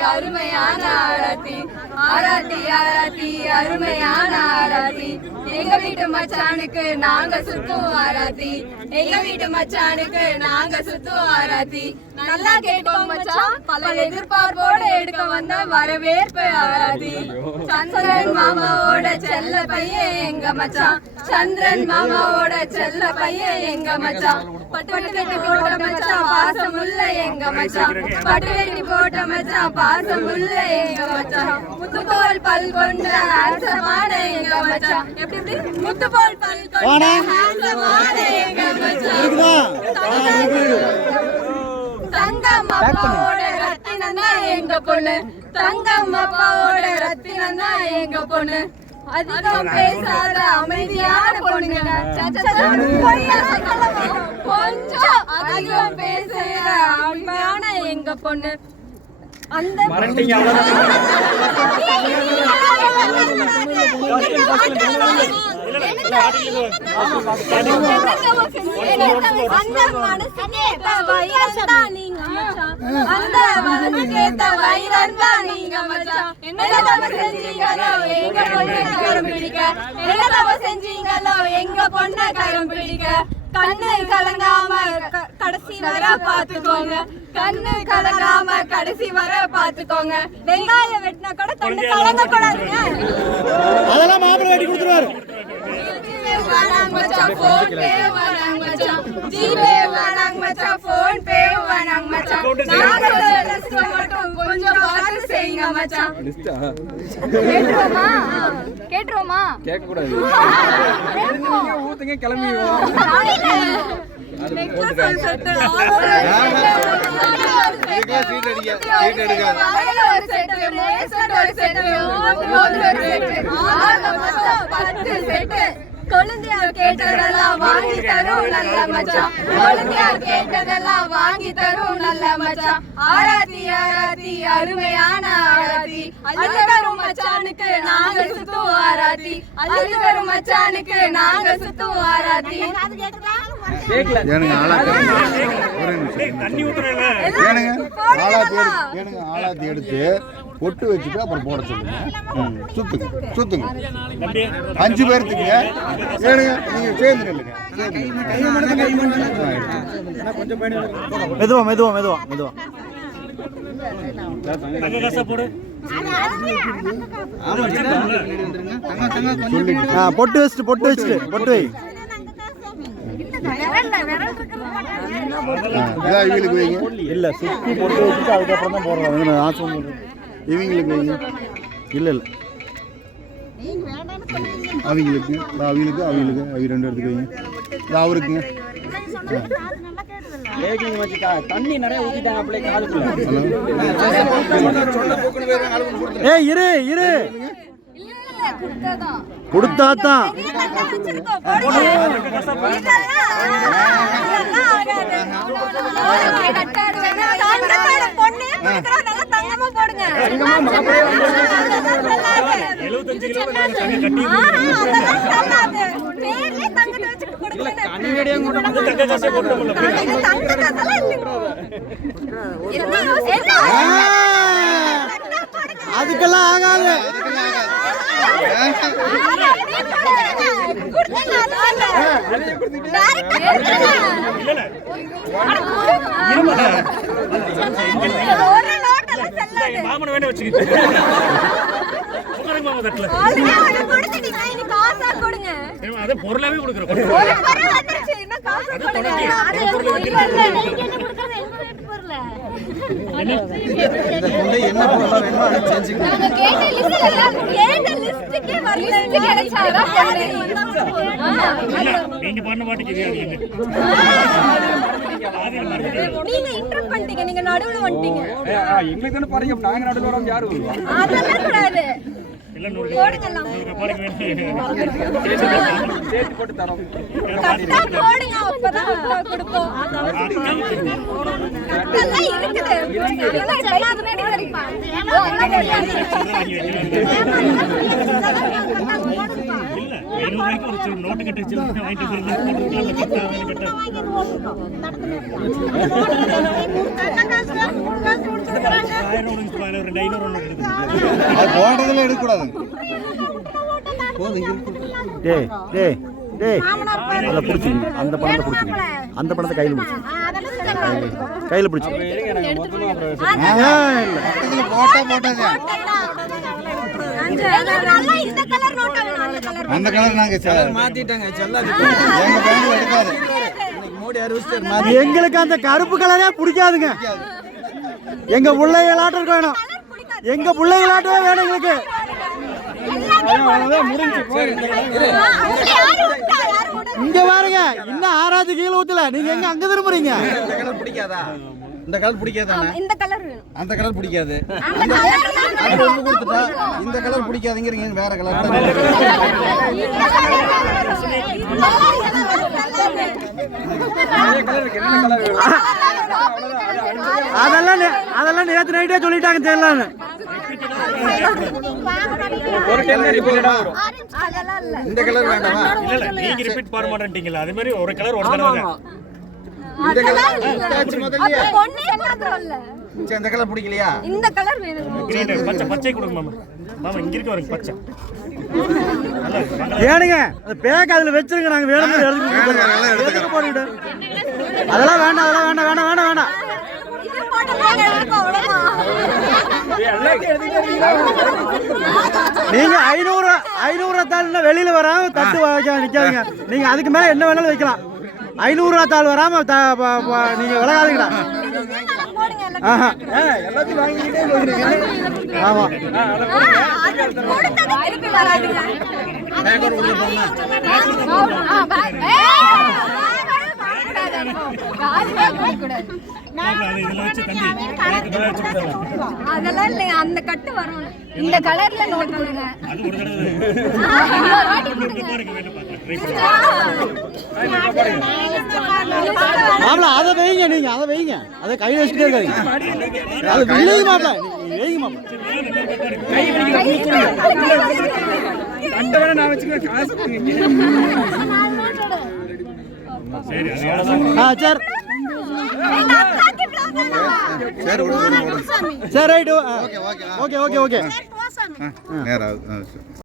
அருமையான ஆராத்தி. ஆராத்தி ஆராத்தி அருமையான ஆராத்தி. எங்க வீட்டு மச்சானுக்கு நாங்க சுத்துவோம் ஆராத்தி. எங்க வீட்டு மச்சானுக்கு நாங்க சுத்துவோம் ஆராத்தி. நல்லா கேட்போம் மச்சான். பல எதிர்பார்ப்போட எடுக்க வந்த வரவேற்பு ஆராத்தி. சந்திரன் மாமாவோட செல்ல பையன் எங்க மச்சான்? சந்திரன் மாமாவோட செல்ல பையன் எங்க மச்சான்? பட்டுவெட்டி போட்ட மச்சான் பாசம் உள்ள எங்க மச்சான்? பட்டுவெட்டி போட்ட மச்சான் பாசம் உள்ள எங்க மச்சான்? முத்துப்போல் பல் கொண்ட அரசமான எங்க மச்சான்? எப்படி தங்கம் அப்பாவோட ரத்தினம் தான் எங்க பொண்ணு? தங்கம் அப்பாவோட ரத்தினம் தான் எங்க பொண்ணு? அதிகம் பேசாத அமைதியான பொண்ணுங்க? கொஞ்சம் அதிகம் பேசுற அருமையான எங்க பொண்ணு? அந்த. என்ன தப்பு செஞ்சீங்களோ எங்க பொண்ணை கரம் பிடிக்க என்ன தப்பு செஞ்சீங்களோ எங்க பொண்ணை கரம் பிடிக்க கண்ணு கலங்காம க- கடைசி வர பாத்துக்கோங்க கண்ணு கலங்காம கடைசி வர பாத்துக்கோங்க வெங்காயம் வெட்டினா கூட கண்ணு கலங்க கூடாதுங்க அதெல்லாம் மாப்பிள்ளை வெட்டி கொடுத்துருவாரு. ஜிபே வேணாங்க மச்சான் ஃபோன் பே வேணாங்க மச்சான். ஜிபே வேணாங்க மச்சான் ஃபோன் பே வேணாங்க மச்சான் செய்யுங்க மச்சான் கேட்டுருவோமா கேட்டுருவோமா கேட்கக்கூடாது ஊத்துங்க கிளம்பி ஒரு செட் கொழுந்தியார் கேட்டதெல்லாம் வாங்கி தரும் நல்ல மச்சான். கொழுந்தியார் கேட்டதெல்லாம் வாங்கி தரும் நல்ல மச்சான். ஆராத்தி ஆராத்தி அருமையான ஆராத்தி. அள்ளி மச்சானுக்கு நாங்க சுத்துவோம் ஆராத்தி. அள்ளி மச்சானுக்கு நாங்க ஆராத்தி. ஏனுங்க ஏனுங்க பொட்டு வச்சுட்டு அப்புறம் போட சொல்லுங்க. சுத்துங்க சுத்துங்க. அஞ்சு பேர்த்துக்குங்க. ஏனுங்க நீங்க சேர்ந்து நில்லுங்க மெதுவா மெதுவா மெதுவா. மெதுவா பொட்டு வச்சுட்டு பொட்டு வச்சுட்டு பொட்டு வை. இல்ல சுத்தி பொட்டு வச்சுட்டு அதுக்கப்புறம் தான் போடுறோம் அது நான் சொல்றேன் இவங்களுக்கு வைங்க இல்ல இல்ல அவங்களுக்கு அவங்களுக்கு அவங்களுக்கு அவங்க ரெண்டு இடத்துக்கு வைங்க இது அவருக்குங்க ஏய் இரு இரு கொடுத்தா தான் அதுக்கெல்லாம் ஆகாது ஒரு மாமனை வேணா வச்சுக்கிட்டு. உட்காருங்க மாமா தட்டுல. அதை பொருளாவே கொடுக்குறோம் பொருள்? என்ன? பொருளாக வேணுமோ அதை நாங்க பண்ண மாட்டேங்க நீங்க இன்டர் பண்ணிட்டீங்க நீங்க நடுவுல வந்துட்டீங்க. எங்களுக்கு தானே பாருங்க நாங்க நடுவில் வரோம் யாரும் வருவா அதெல்லாம் கூடாது எல்லாம் நூறு போடுங்க எல்லாம் நூறு பாருங்க வேணும் சேர்த்து போட்டு தரோம். கரெக்டா போடுங்க அப்பதான் கொடுப்போம். கரெக்டா இருக்குது அதெல்லாம் கைக்கு முன்னாடி வரைக்கும். ஓ, அதெல்லாம் இல்ல ஐநூறு ரூபாய்க்கு ஒரு நோட்டு கட்டி வாங்கிட்டு ஒரு ரெண்டு ஐநூறு ஒன்று எடுத்து அது போட்டதில் எடுக்கக்கூடாதுங்க டேய் டேய் டேய். அதை பிடிச்சிங்க அந்த பணத்தை பிடிச்சிங்க அந்த பணத்தை கையில் பிடிச்சி கையில் பிடிச்சி ஆஹா, இல்லை. போட்டா போட்டது இந்த கலர் நோட்டா வேணும் அந்த கலர் அந்த கலர் நாங்கள் மாத்திட்டாங்க பேங்க்ல எடுக்காது. எங்களுக்கு அந்த கருப்பு கலரே பிடிக்காதுங்க. எங்க பிள்ளைகளாட்டம் வேணும். எங்க பிள்ளைகளாட்டமே வேணும் எங்களுக்கு. இங்க பாருங்க இன்னும் ஆறாவது கீழே ஊத்தல. நீங்க எங்க அங்க திரும்புறீங்க? இந்த கலர் பிடிக்காதா இந்த கலர் பிடிக்காதானே இந்த கலர் வேணும். அந்த கலர் பிடிக்காது. அந்த கலர் அது ஒன்று கொடுத்துட்டா இந்த கலர் பிடிக்காதுங்கிறீங்க வேற கலர் அதெல்லாம் நே- அதெல்லாம் நேத்து நைட்டே சொல்லிட்டாங்க தெரியலான்னு ஒரு டைம் ரிப்பீட்டடா வரும். இந்த கலர் வேண்டாமா? இல்ல நீங்க ரிப்பீட் பண்ண மாட்டேன்ட்டீங்களா அதே மாதிரி ஒரு கலர் ஒரு தடவை இந்த கலர் வித்தாச்சு முதல்ல. அப்ப பொண்ணு என்ன இல்ல சரி, இந்த கலர் பிடிக்கலையா? இந்த கலர் வேணும். கிரீன் பச்சை பச்சை கொடுங்க மாமா. மாமா இங்க இருக்க வருங்க பச்சை. ஏனுங்க அந்த பேக் அதுல வச்சிருங்க நாங்க வேணும் அதெல்லாம் வேண்டாம் அதெல்லாம் வேண்டாம் வேண்டாம் வேண்டாம் வேண்டாம். நீங்க ஐநூறு ஐநூறு தாள் வெளியில வராம தட்டு வைக்க நிக்காதீங்க. நீங்க அதுக்கு மேல என்ன வேணாலும் வைக்கலாம். ஐநூறுரூவா தாள் வராமல் த நீங்கள் விலகாதீங்களா ஆஹா ஆமாம் அதெல்லாம் இல்லைங்க அந்த கட்டு வரும் இந்த கலர்ல நோட் கொடுங்க. மாப்பிள அதை வைங்க நீங்க அதை வைங்க. அதை கையில வச்சுட்டே இருக்காதீங்க. அது விழுது மாப்பிள. வைங்க மாப்பிள. நான் வச்சுக்கிறேன் காசு. சரி சரி. சரி. சரி right okay okay okay okay okay.